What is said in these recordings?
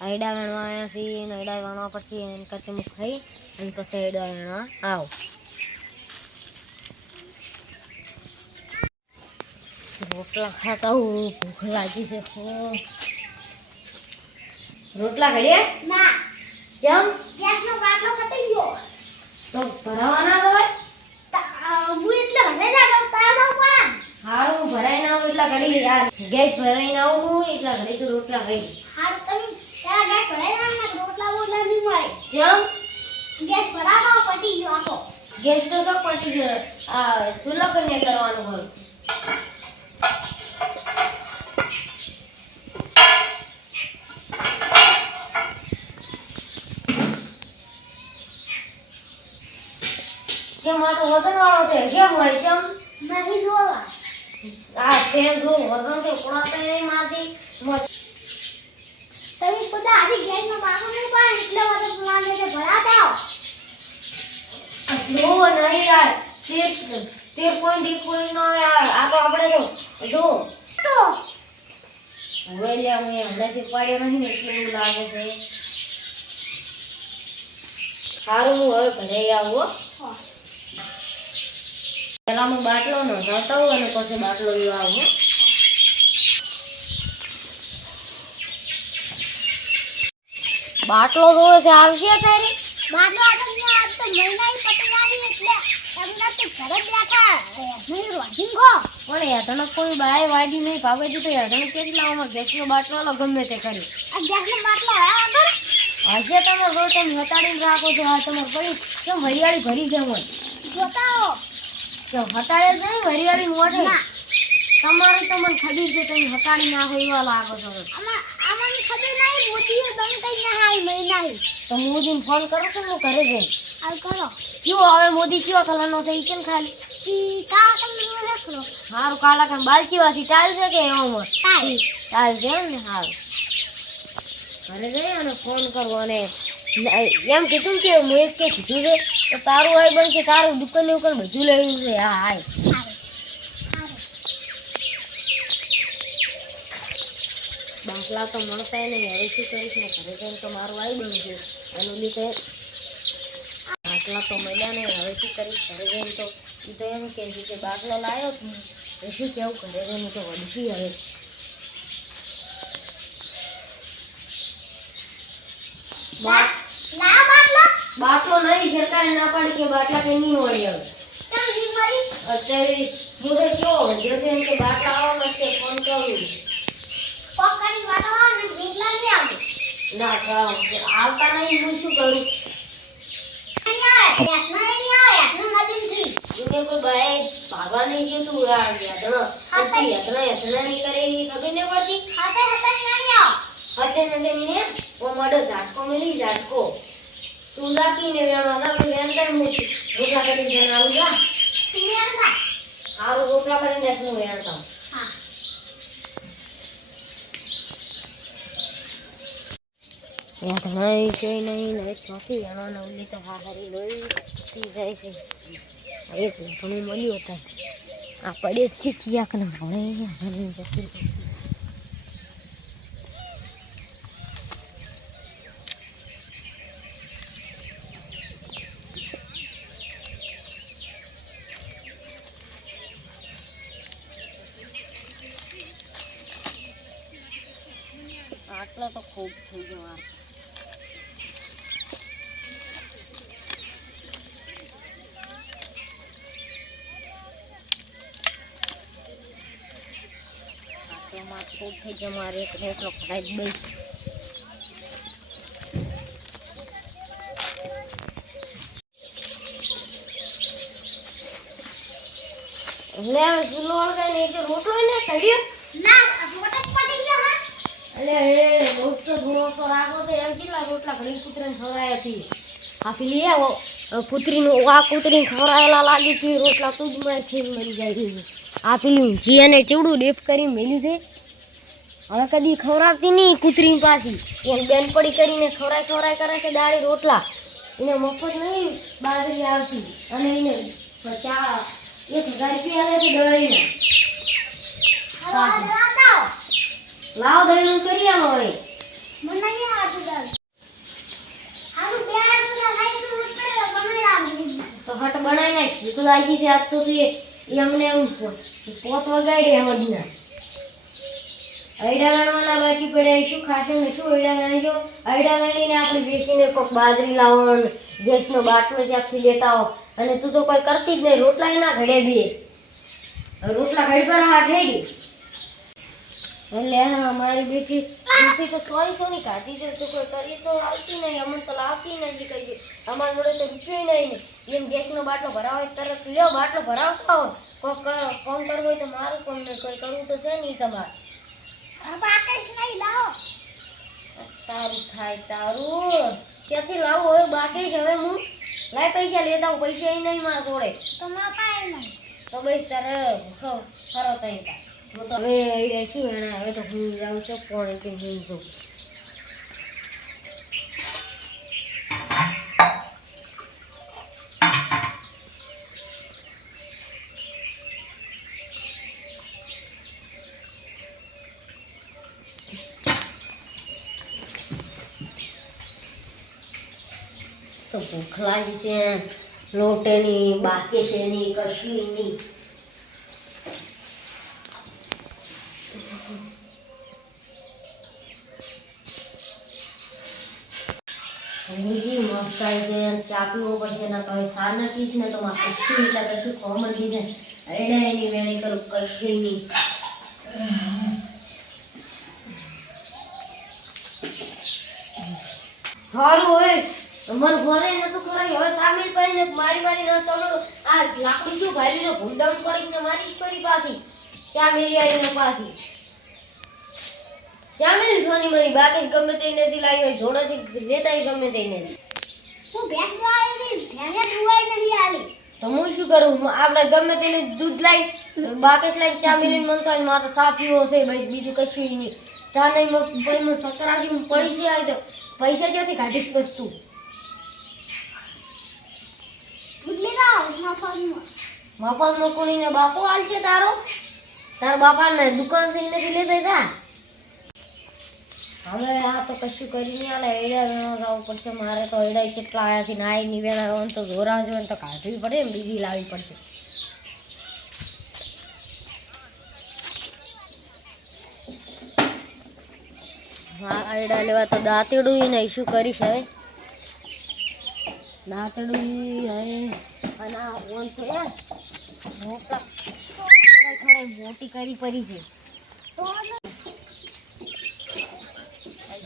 આયડા વેણવા આવ્યા છીએ ને આયડા વેણવા પછી એને કરતી હું ખાઈ અને પછી આયડા વેણવા આવ રોટલા ખાતા હું ભૂખ લાગી છે રોટલા ઘડ્યા ના કેમ ગેસનો બાટલો પતી ગયો તો ભરાવાના હોય હું એટલે ઘરે જાવ તારો પણ હારું ભરાઈ ના આવું એટલા ઘડી યાર ગેસ ભરાઈ ના આવું એટલા ઘડી તો રોટલા ખાઈ હારું તમે ત્યાં ગેસ ભરાઈ ના રોટલા બોટલા નહીં મળે કેમ ગેસ ભરાવા પતી ગયો આખો ગેસ તો સબ પતી ગયો આ ચૂલો કને કરવાનું હોય કેમ આ તો વજન વાળો છે કેમ હોય કેમ નહીં જોવા આ તે જો વજન તો કોણાતા નહીં માથી તમે બધા આજી ગેસમાં બાકો નહીં પણ એટલે વજન પ્લાન લેકે ભરા દાઓ નો નહીં યાર 13.1 નો યાર આ તો આપણે જો હવે લે હું હમણાંથી પાડ્યો નહીં ને એટલે એવું લાગે છે સારું હું હવે ઘરે આવું પેલા હું બાટલો નો ખાતા હું અને પછી બાટલો લેવા આવું બાટલો જોવે છે આવશે તારી બાટલો આજ તો મહિનાની પતંગ આવી એટલે એમના તો ઘરે બેઠા નહીં રોજિંગ ખો પણ યાતણ કોઈ બાય વાડી નહીં ભાવે તો યાતણ કેટલા અમાર ગેસનો બાટલો લો ગમે તે કરી આ ગેસનો બાટલો આગળ આજે તમે જો તમે હટાડીને રાખો છો આ તમાર પડી કેમ હરિયાળી ભરી જેમ હોય જોતાઓ તો હટાડે નહીં હરિયાળી મોઢે તમારે તો મને ખબર છે તમે હટાડી નાખો એવા લાગો છો આમાં ખબર નહીં મોદીએ બંધ કરી નાખી મહિનાની તો મોદીને ફોન કરો છો હું ઘરે જઈ આ કરો કયો હવે મોદી કયો કલરનો છે ઈ કેમ ખાલી ઈ કાળા કલરનો રાખલો હારું કાળા કલર બાલકી વાસી ટાલ છે કે એમાં ટાલ છે ને હારું ઘરે જઈ અને ફોન કરવો અને એમ કીધું કે હું એક કે કીધું છે તો તારું હોય બનશે તારું દુકાન ઉપર બધું લેવું છે હા હાય બાટલા તો મળતા નહીં હવે શું કરીશ ને ઘરે જઈને તો મારું આવી બનશે એનું લીધે બાટલા તો મળ્યા નહીં હવે શું કરીશ ઘરે જઈને તો એ તો એમ કહે છે કે બાટલો લાવ્યો છું એ શું કેવું ઘરે જઈને તો વળશી હવે બાટલો નહીં સરકારે ના પાડી કે બાટલા કઈ નહીં મળી હવે અત્યારે હું તો કેવો જશે એમ કે બાટલા આવવાનો છે ફોન કરું ના આવતા નહીં હું શું કરું કોઈ બાય ભાગવા નહીં ગયું તું યાત્રા નહીં કરે એની ખબર નહીં પડતી મળો ઝાટકો મેલી ઝાટકો તું રાખીને વેણવા વેણતા રોટલા કરીને જણાવું જા સારું રોટલા કરીને હું વેણતા નહીં છે નહીં હવે ચોથી વેણવાના ઉલ્લી તો હારી લોહી જાય છે એક ઘણું મળ્યું હતા આ પડે જ ચીયા કે ભણે જતી આટલો તો ખૂબ થઈ ગયો આટલોમાં ખૂબ થઈ ગયો મારે એક એટલો ખરાઈ જ બસ લે ચૂલો વળગાઈને એટલે રોટલો ને ચડ્યો ના અલે રોજ તો ધૂળો તો રાખો તો એમ કેટલા રોટલા ઘણી કૂતરીને ખવડાયા હતી આપી લઈ આવો કૂતરીનું આ કૂતરીને ખવડાયેલા લાગી હતી રોટલા તું જ મારે છે મરી જાય છે આ પેલું જીયાને ચેવડું ડેપ કરીને મેલ્યું છે હવે કદી ખવડાવતી નહીં કૂતરીની પાછી એક બેનપડી કરીને ખવડાય કરે છે દાળી રોટલા એને મફત નહીં બાજરી આવતી અને એને 1000 રૂપિયા લે છે દળીને લાવ દહીં કરી આવો હવે મને નહીં બનાવી નાખ ભૂખ લાગી છે આજ તો તું એ અમને એમ પોસ વગાડી એમ જ ના આઈડા વેણવાના બાકી પડ્યા શું ખાશે ને શું આઈડા વેણજો આઈડા વેણીને આપણે બેસીને કોક બાજરી લાવણ ગેસનો બાટલો ત્યાંથી લેતા હો અને તું તો કોઈ કરતી જ નહીં રોટલા ના ઘડે બી રોટલા ઘડી પર હાથ થઈ ગઈ એટલે મારી બેટી તો સોની કાઢી છે તો કોઈ કરી તો આવતી નહીં અમને તો લાવતી નથી કઈ અમારા જોડે તો રૂપિયો નહીં ને એમ ગેસનો બાટલો ભરાવો તરત લ્યો બાટલો ભરાવતા હોય કોઈ કોમ કરવું હોય તો મારું કોમ નહીં કોઈ કરવું તો છે નહીં તમારે બાકેશ નહીં લાવો તારું થાય તારું ક્યાંથી લાવું હવે બાકી છે હવે હું લાય પૈસા લેતા હું પૈસા નહીં મારા જોડે તો માં પાય નહીં તો બસ તારે ખરો તઈ તા હું તો હવે આઈડિયા શું એના હવે તો હું જાઉં છું કોણ કે હું છું તો ભૂખ લાગી છે લોટેની બાકી છે ની કશું નહીં બીજી મસ્ત આવી છે ચા પીવો પડશે ને કઈ સાર ના પીશ ને તો મારે કશું એટલે કશું કોમન દીધે એડા એની વેણી કરું કશું નહીં સારું હોય મન ઘરે નતું કરાય હવે સામેલ કરીને મારી ન ચાલો આ લાકડી જો ભાઈ નો ભૂંડાણ પડીને મારીશ કરી પાછી ચા મેલી આવીને પાછી ચા મેલી સોની મારી બાકી ગમે તે નથી લાવી જોડેથી લેતાય ગમે તે નથી હું ભેંસ લાવી ભેંસે દુવાઈ નથી આલી તો હું શું કરું આપણે ગમે તેને દૂધ લાવી બાકી લાવી ચા મેલીને મન તો મારે સા પીવો છે ભાઈ બીજું કશું નહીં ચા નહીં ભાઈ મને સકરાજી પડી છે આવી તો પૈસા ક્યાંથી કાઢીશ વસ્તુ મફતમાં કોઈને બાપો હાલશે તારા બાપાને દુકાન થી નથી લેતા હવે આ તો કશું કરી નહીં આલે એડા વેણવા જવું પડશે મારે તો એડા કેટલા આવ્યા છે નાઈ ની વેણા તો જોરા જો તો કાઢવી પડે ને બીજી લાવવી પડશે હા એડા લેવા તો દાંતેડું નહીં શું કરીશ હવે દાંતેડું હવે અને આ ઓન તો યાર મોટા મોટી કરી પડી છે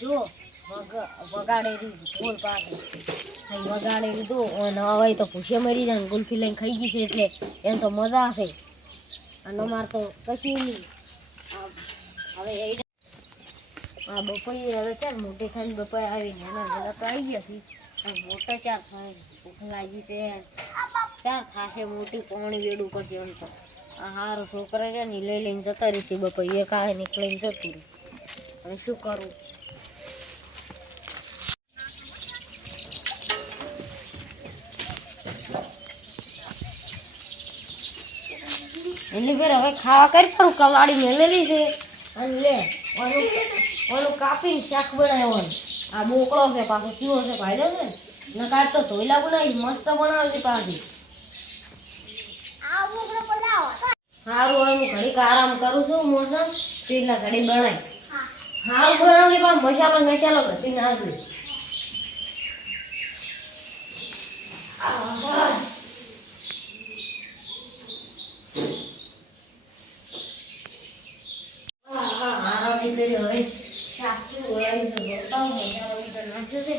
જો વગાડેલી ઢોલ પાસે વગાડેલી તો અને હવે તો ભૂસે મરી જાય ને ગુલ્ફી લઈને ખાઈ ગઈ છે એટલે એમ તો મજા છે અને અમારે તો કશું નહીં હવે આ બપોરે હવે ચાલ મોટી ખાઈને બપોરે આવીને એના તો આવી ગયા છે મોટા ચાર થાય ભૂખ લાગી છે ચાર થાશે મોટી પાણી વેડવું પડશે એમ તો આ હારો છોકરા છે ને લઈ લઈને જતા રહેશે બપોરે એક આવે નીકળીને જતું રહે હવે શું કરવું એટલે ફેર હવે ખાવા કરી કરું કલાડી મેલેલી છે અને લે ઓલું કાપીને શાક બનાવવાનું આ બોકડો છે પાછો ચીવો છે ભાઈ છે ને કાઢ તો ધોઈલા બનાવી મસ્ત બનાવતી પાછી સારું હવે હું ઘડીક આરામ કરું છું મોસમ તેટલા ઘડી બનાવી સારું બનાવતી પણ મસાલો ઘટી નાખું હવે સાચું ઓળાવી તો બતાવું મસાલો નાખ્યો છે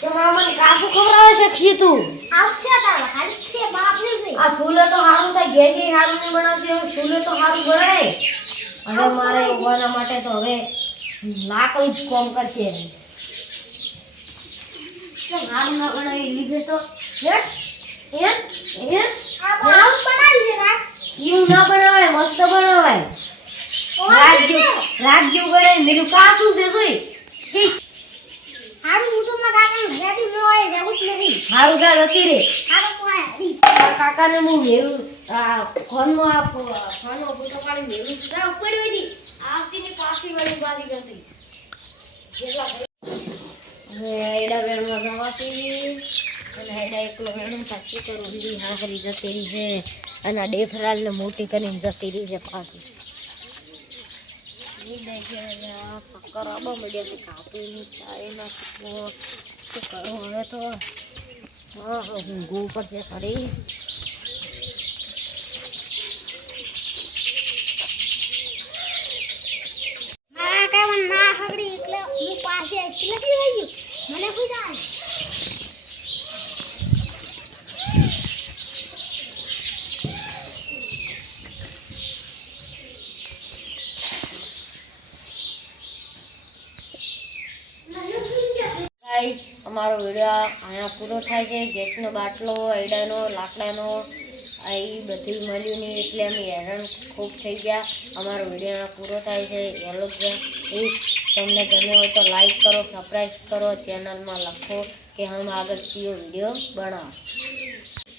તો મામાને કાસુ ખવડાવે છે ખીતું આવશે તારા હાલી છે બાપનું છે આ સુલે તો હારું થાય ગેજી હારું નહીં બનાવતી હવે સુલે તો હારું બનાય હવે મારે ઉવાના માટે તો હવે લાકડું જ કોમ કરશે હારું ના બનાવી લીધે તો એવું ના બનાવાય મસ્ત બનાવાય રાખજો ગળે મેરું કાસું છે જોઈ હારું હું તો મારા કાકાને ઘરેથી ન હોય જવું જ નથી હારું જા જતી રે હારું કોઈ કાકાને હું મેરું ફોનમાં ફોટો પાડી મેરું જા ઉપડી હતી આવતી ને પાછી વળી બાજી ગઈ હવે આયડા વેણમાં જવાથી અને આયડા એકલો વેણું પાછી કરું બીજી હાંકરી જતી રહી છે અને આ ડેફરાલને મોટી કરીને જતી રહી છે પાછી પક્કર આબા મળ્યા છે કાપી ચાય ના શું કરું હવે તો હા હું ગો ઉપર છે ખરી ના કામ ના હગડી એટલે હું પાસે એટલે નથી રહ્યું મને ખુદાય ગાઈસ અમારો વિડીયો અહીંયા પૂરો થાય છે ગેસનો બાટલો આયડાનો લાકડાનો આ એ બધું મળ્યું નહીં એટલે અમે હેરાન ખૂબ થઈ ગયા અમારો વિડીયો પૂરો થાય છે હેલો એ તમને ગમે હોય તો લાઈક કરો સબસ્ક્રાઈબ કરો ચેનલમાં લખો કે હમ આગળ કયો વિડીયો બનાવો